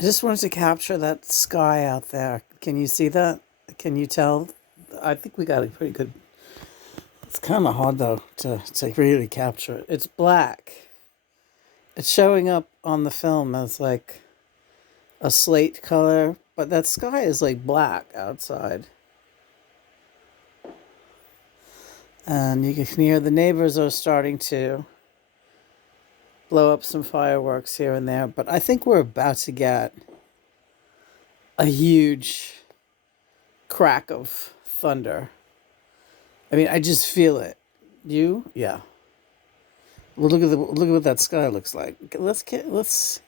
I just wanted to capture that sky out there. Can you see that? Can you tell? I think we got a pretty good. It's kind of hard though to really capture it. It's black. It's showing up on the film as like a slate color, but that sky is like black outside. And you can hear the neighbors are starting to blow up some fireworks here and there, but I think we're about to get a huge crack of thunder. I mean, I just feel it. You? Yeah. Well, look at what that sky looks like. Let's.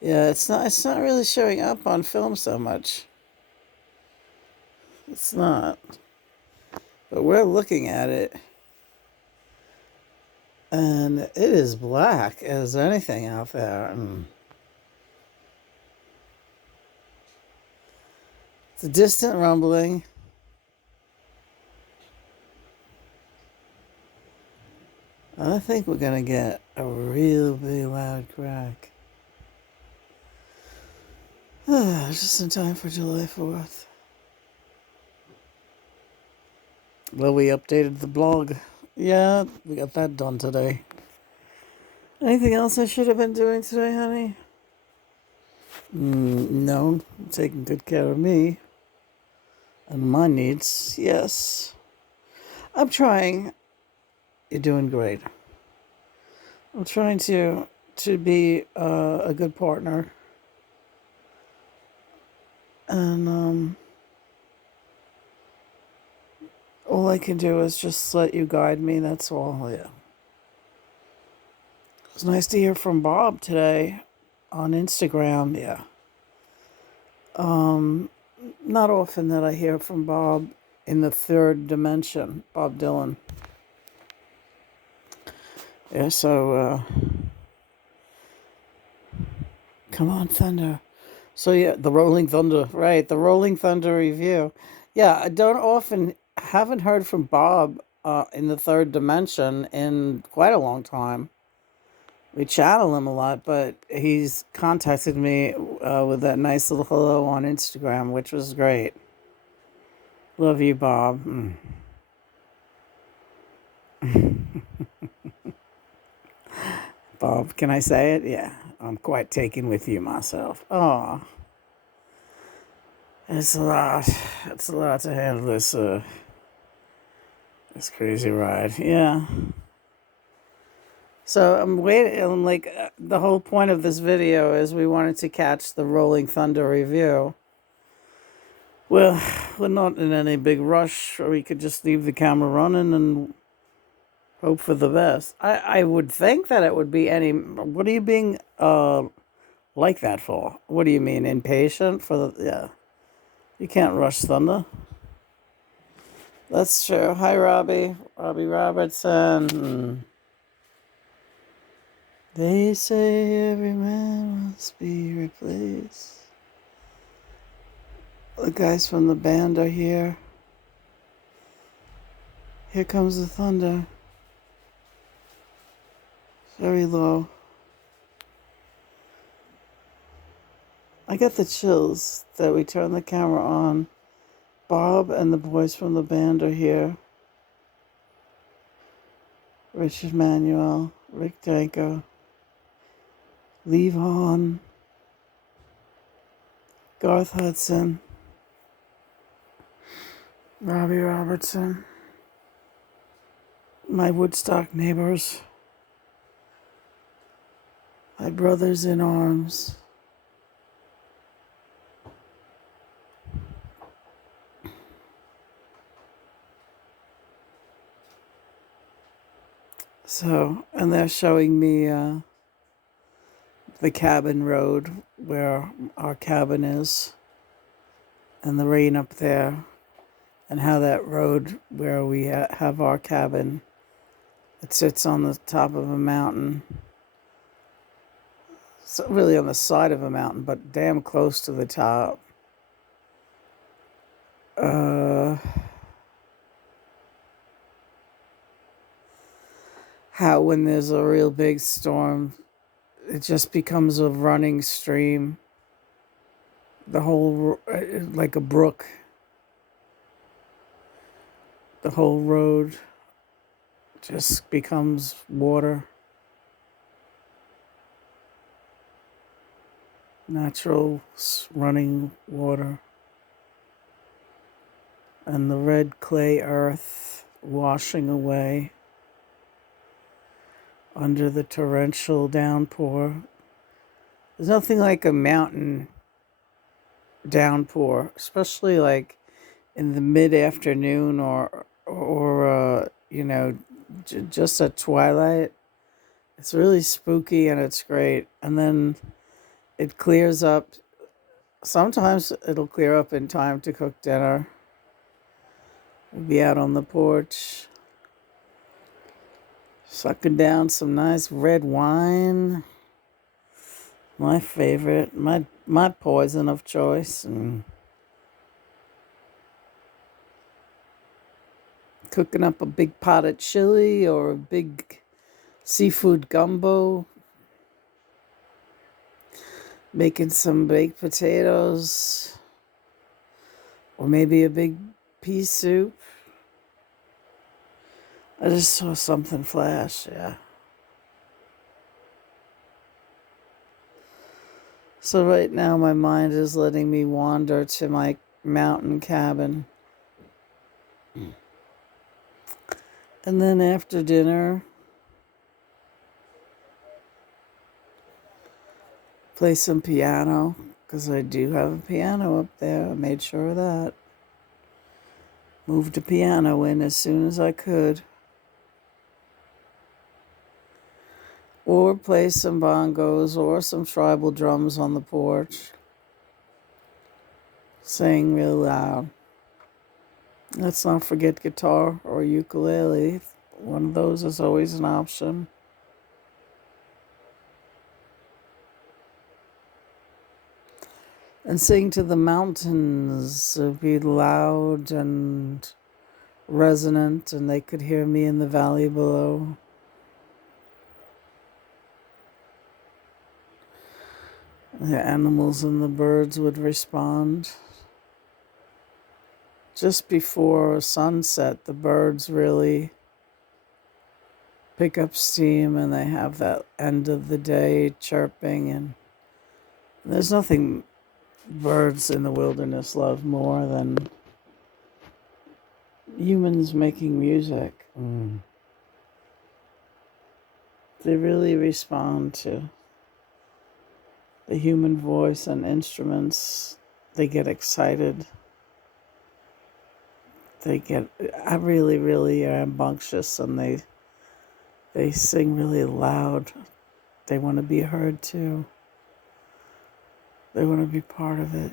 Yeah, it's not really showing up on film so much. It's not. But we're looking at it, and it is black as anything out there. It's a distant rumbling. I think we're gonna get a real big loud crack. Just in time for July 4th. Well, we updated the blog. Yeah, we got that done today. Anything else I should have been doing today, honey? No, taking good care of me and my needs. Yes, I'm trying. You're doing great. I'm trying to be a good partner, and all I can do is just let you guide me. That's all. Yeah. It was nice to hear from Bob today on Instagram. Yeah. Not often that I hear from Bob in the third dimension, Bob Dylan. Yeah, so come on, Thunder. So yeah, the Rolling Thunder, right? The Rolling Thunder review. Yeah, I don't often haven't heard from Bob in the third dimension in quite a long time. We channel him a lot, but he's contacted me with that nice little hello on Instagram, which was great. Love you, Bob. Bob, can I say it? Yeah, I'm quite taken with you myself. Oh, it's a lot. It's a lot to handle this crazy ride. Yeah. So I'm waiting. The whole point of this video is we wanted to catch the Rolling Thunder review. Well, we're not in any big rush, or we could just leave the camera running and hope for the best. I would think that it would be any. What are you being like that for? What do you mean, impatient for the? Yeah, you can't rush thunder. That's true. Hi, Robbie. Robbie Robertson. They say every man must be replaced. The guys from the band are here. Here comes the thunder. Very low. I get the chills that we turn the camera on. Bob and the boys from the band are here. Richard Manuel, Rick Danko, Lee Vaughn, Garth Hudson, Robbie Robertson, my Woodstock neighbors, my brothers in arms. So, and they're showing me the cabin road where our cabin is, and the rain up there, and how that road where we have our cabin, it sits on the top of a mountain. It's really on the side of a mountain, but damn close to the top. How when there's a real big storm, it just becomes a running stream. the whole, like a brook, the whole road just becomes water, natural running water, and the red clay earth washing away under the torrential downpour. There's nothing like a mountain downpour, especially like in the mid-afternoon or just at twilight. It's really spooky and it's great. And then it clears up. Sometimes it'll clear up in time to cook dinner. We'll be out on the porch, sucking down some nice red wine. My favorite, my poison of choice. And cooking up a big pot of chili or a big seafood gumbo. Making some baked potatoes. Or maybe a big pea soup. I just saw something flash, yeah. So right now my mind is letting me wander to my mountain cabin. And then after dinner, play some piano, because I do have a piano up there. I made sure of that. Moved a piano in as soon as I could. Or play some bongos or some tribal drums on the porch. Sing real loud. Let's not forget guitar or ukulele. One of those is always an option. And sing to the mountains. It'd be loud and resonant, and they could hear me in the valley below. The animals and the birds would respond. Just before sunset, the birds really pick up steam and they have that end of the day chirping. And there's nothing birds in the wilderness love more than humans making music. They really respond to the human voice and instruments. They get excited. I really, really rambunctious, and they sing really loud. They want to be heard too. They want to be part of it.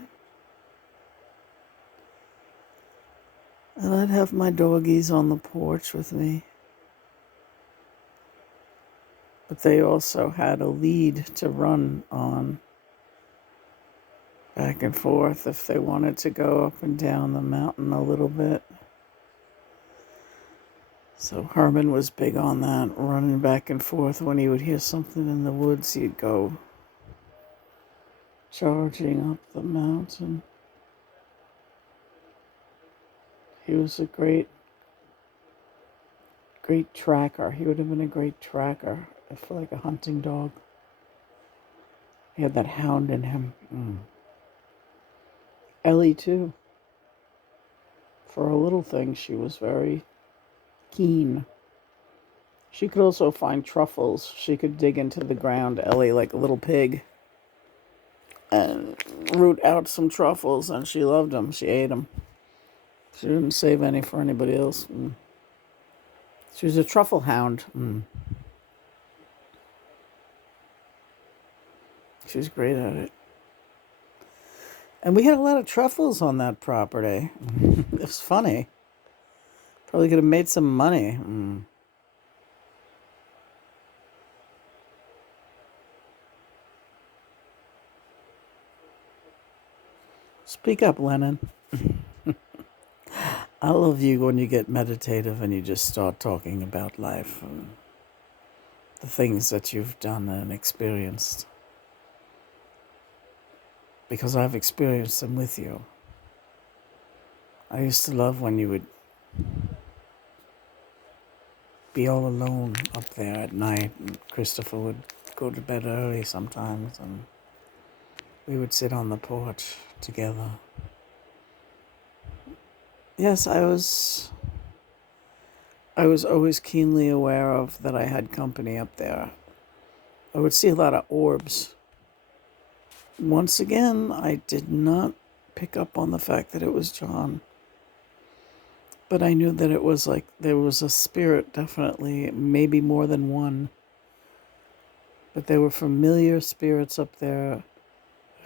And I'd have my doggies on the porch with me. But they also had a lead to run on, back and forth if they wanted to go up and down the mountain a little bit. So Herman was big on that, running back and forth. When he would hear something in the woods, he'd go charging up the mountain. He was a great tracker. He would have been a great tracker, if like a hunting dog. He had that hound in him. Ellie, too. For a little thing, she was very keen. She could also find truffles. She could dig into the ground, Ellie, like a little pig, and root out some truffles, and she loved them. She ate them. She didn't save any for anybody else. She was a truffle hound. She was great at it. And we had a lot of truffles on that property. It was funny. Probably could have made some money. Speak up, Lennon. I love you when you get meditative and you just start talking about life and the things that you've done and experienced. because I've experienced them with you. I used to love when you would be all alone up there at night, and Christopher would go to bed early sometimes, and we would sit on the porch together. Yes, I was always keenly aware of that I had company up there. I would see a lot of orbs. Once again, I did not pick up on the fact that it was John. But I knew that it was like there was a spirit, definitely, maybe more than one. But there were familiar spirits up there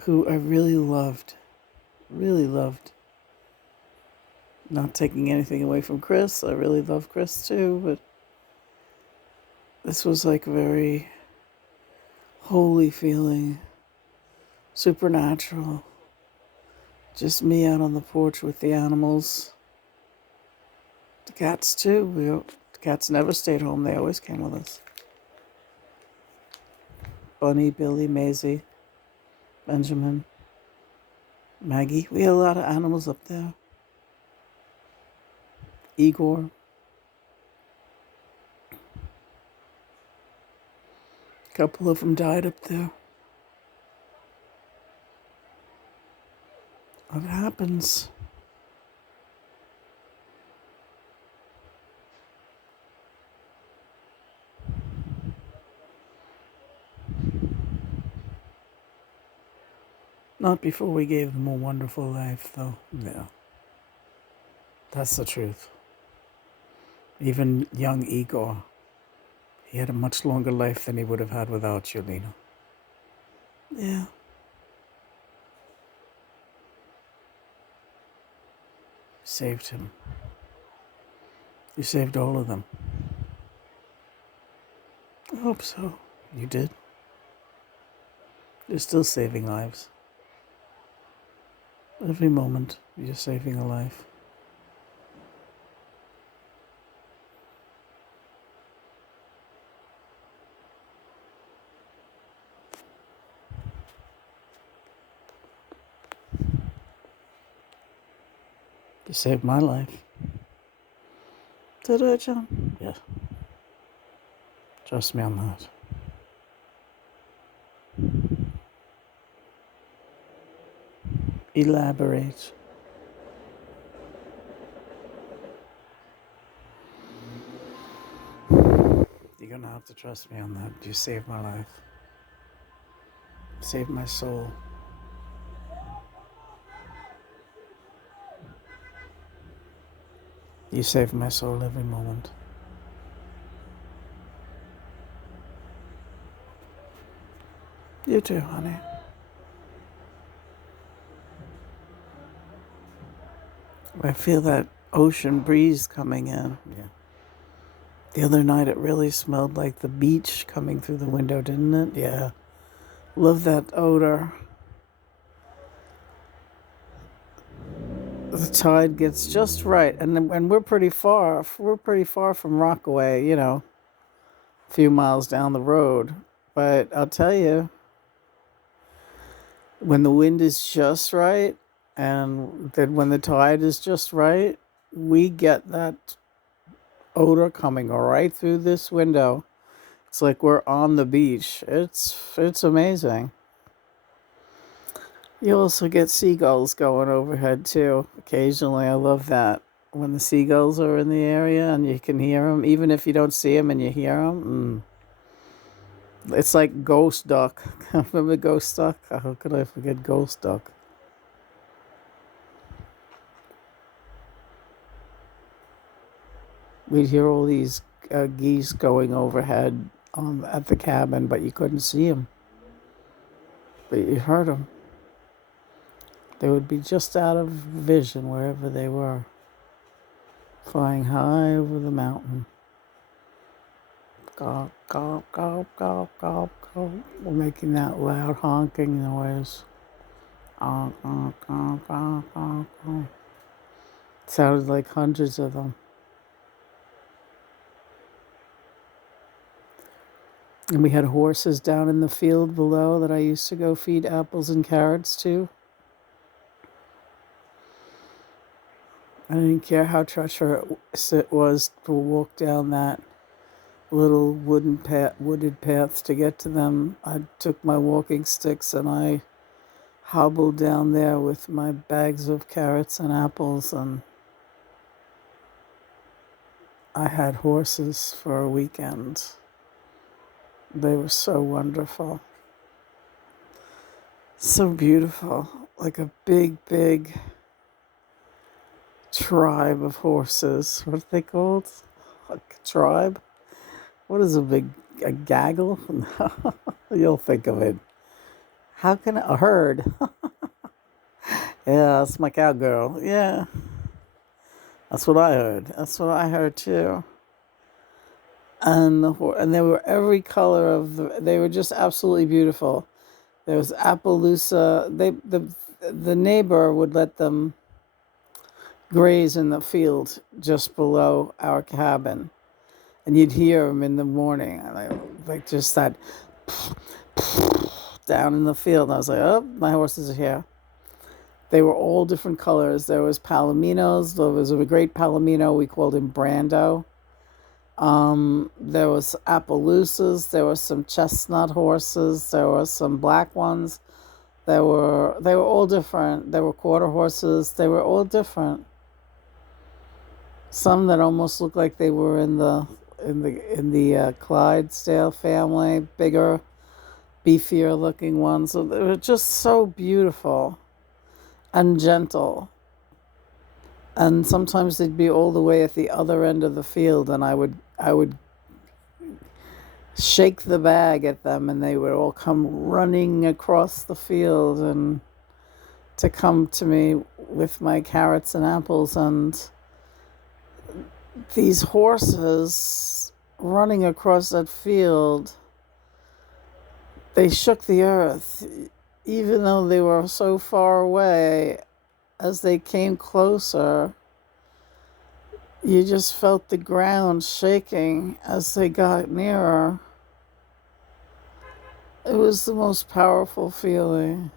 who I really loved. Really loved. Not taking anything away from Chris. I really love Chris too, but this was like a very holy feeling. Supernatural. Just me out on the porch with the animals. The cats too. The cats never stayed home. They always came with us. Bunny, Billy, Maisie, Benjamin, Maggie. We had a lot of animals up there. Igor. A couple of them died up there. What happens? Not before we gave them a wonderful life, though. Yeah. That's the truth. Even young Igor, he had a much longer life than he would have had without you, Lena. Yeah. Saved him. You saved all of them. I hope so. You did. You're still saving lives. Every moment, you're saving a life. You saved my life. Did I, John? Yeah. Trust me on that. Elaborate. You're gonna have to trust me on that. You saved my life. Saved my soul. You save my soul every moment. You too, honey. I feel that ocean breeze coming in. Yeah. The other night it really smelled like the beach coming through the window, didn't it? Yeah. Love that odor. The tide gets just right, and we're pretty far. We're pretty far from Rockaway, a few miles down the road. But I'll tell you, when the wind is just right, and then when the tide is just right, we get that odor coming right through this window. It's like we're on the beach. It's amazing. You also get seagulls going overhead too. Occasionally, I love that when the seagulls are in the area and you can hear them, even if you don't see them and you hear them. It's like ghost duck. Remember ghost duck? How could I forget ghost duck? We'd hear all these geese going overhead at the cabin, but you couldn't see them. But you heard them. They would be just out of vision wherever they were, flying high over the mountain. Gawk, gawk, gawk, gawk, gawk, gawk. We're making that loud honking noise. Gawk, gawk, gawk, gawk, gawk, gawk. It sounded like hundreds of them. And we had horses down in the field below that I used to go feed apples and carrots to. I didn't care how treacherous it was to walk down that little wooded path to get to them. I took my walking sticks and I hobbled down there with my bags of carrots and apples, and I had horses for a weekend. They were so wonderful. So beautiful. Like a big tribe of horses. What are they called? A tribe? What is a gaggle? You'll think of it. How can a herd? Yeah, that's my cowgirl. Yeah, that's what I heard. That's what I heard too. And they were every color of they were just absolutely beautiful. There was Appaloosa. The neighbor would let them graze in the field just below our cabin, and you'd hear them in the morning, and like just that down in the field. And I was like, oh, my horses are here. They were all different colors. There was Palominos. There was a great Palomino. We called him Brando. There was Appaloosas. There were some chestnut horses. There were some black ones. They were all different. There were quarter horses. They were all different. Some that almost looked like they were in the Clydesdale family, bigger, beefier looking ones. So they were just so beautiful and gentle. And sometimes they'd be all the way at the other end of the field, and I would shake the bag at them, and they would all come running across the field and to come to me with my carrots and apples. And these horses running across that field, they shook the earth, even though they were so far away. As they came closer, you just felt the ground shaking as they got nearer. It was the most powerful feeling.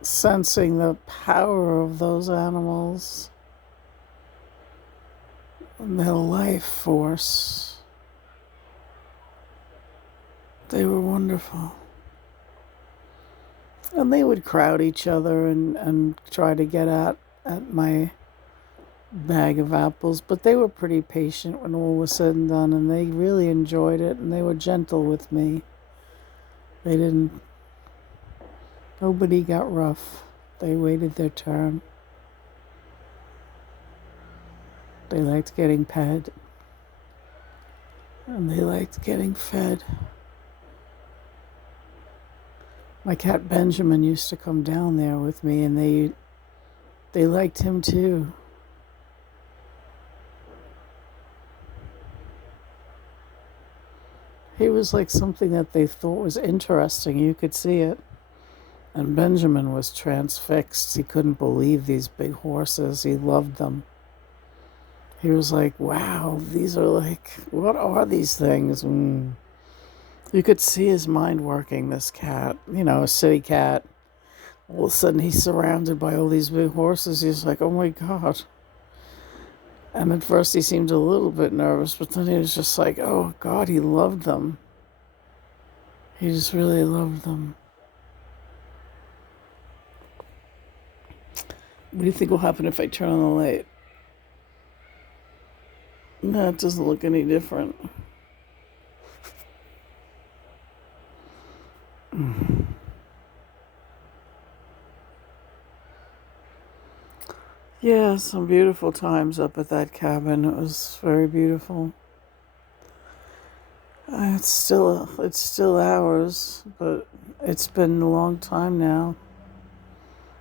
Sensing the power of those animals and their life force. They were wonderful. And they would crowd each other and try to get at my bag of apples, but they were pretty patient when all was said and done, and they really enjoyed it, and they were gentle with me. Nobody got rough. They waited their turn. They liked getting petted, and they liked getting fed. My cat Benjamin used to come down there with me, and they liked him too. He was like something that they thought was interesting. You could see it. And Benjamin was transfixed. He couldn't believe these big horses. He loved them. He was like, wow, these are like, what are these things? You could see his mind working, this cat, a city cat. All of a sudden, he's surrounded by all these big horses. He's like, oh my God. And at first, he seemed a little bit nervous, but then he was just like, oh God, he loved them. He just really loved them. What do you think will happen if I turn on the light? No, it doesn't look any different. Yeah, some beautiful times up at that cabin. It was very beautiful. It's still ours, but it's been a long time now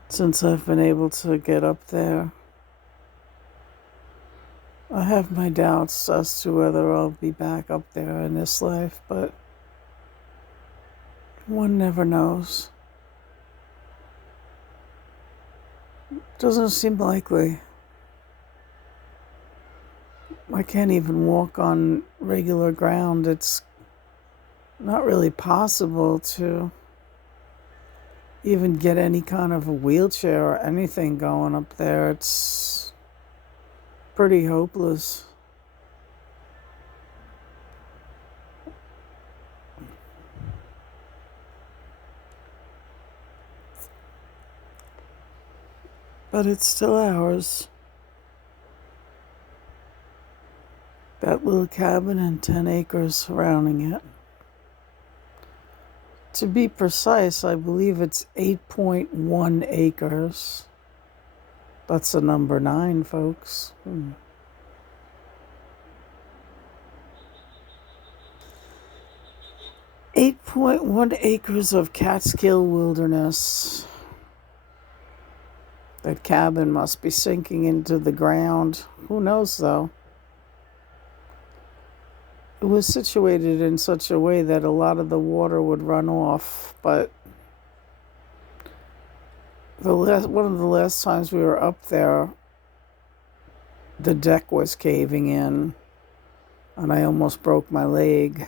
since I've been able to get up there. I have my doubts as to whether I'll be back up there in this life, but one never knows. Doesn't seem likely. I can't even walk on regular ground. It's not really possible to even get any kind of a wheelchair or anything going up there. It's pretty hopeless. But it's still ours. That little cabin and 10 acres surrounding it. To be precise, I believe it's 8.1 acres. That's the number 9, folks. 8.1 acres of Catskill wilderness. That cabin must be sinking into the ground. Who knows, though? It was situated in such a way that a lot of the water would run off, but one of the last times we were up there, the deck was caving in, and I almost broke my leg.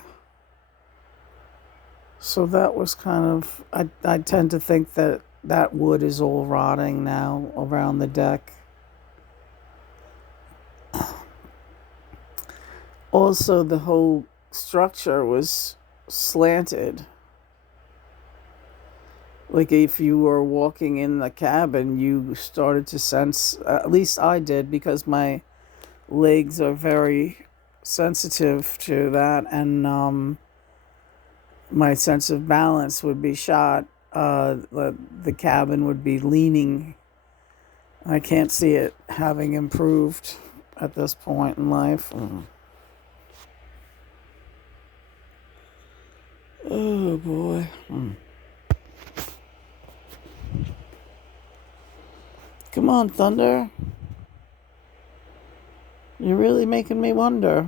So that was kind of, I tend to think that wood is all rotting now around the deck. Also, the whole structure was slanted. Like if you were walking in the cabin, you started to sense, at least I did, because my legs are very sensitive to that, and my sense of balance would be shot. The cabin would be leaning. I can't see it having improved at this point in life. Oh boy. Come on, Thunder. You're really making me wonder.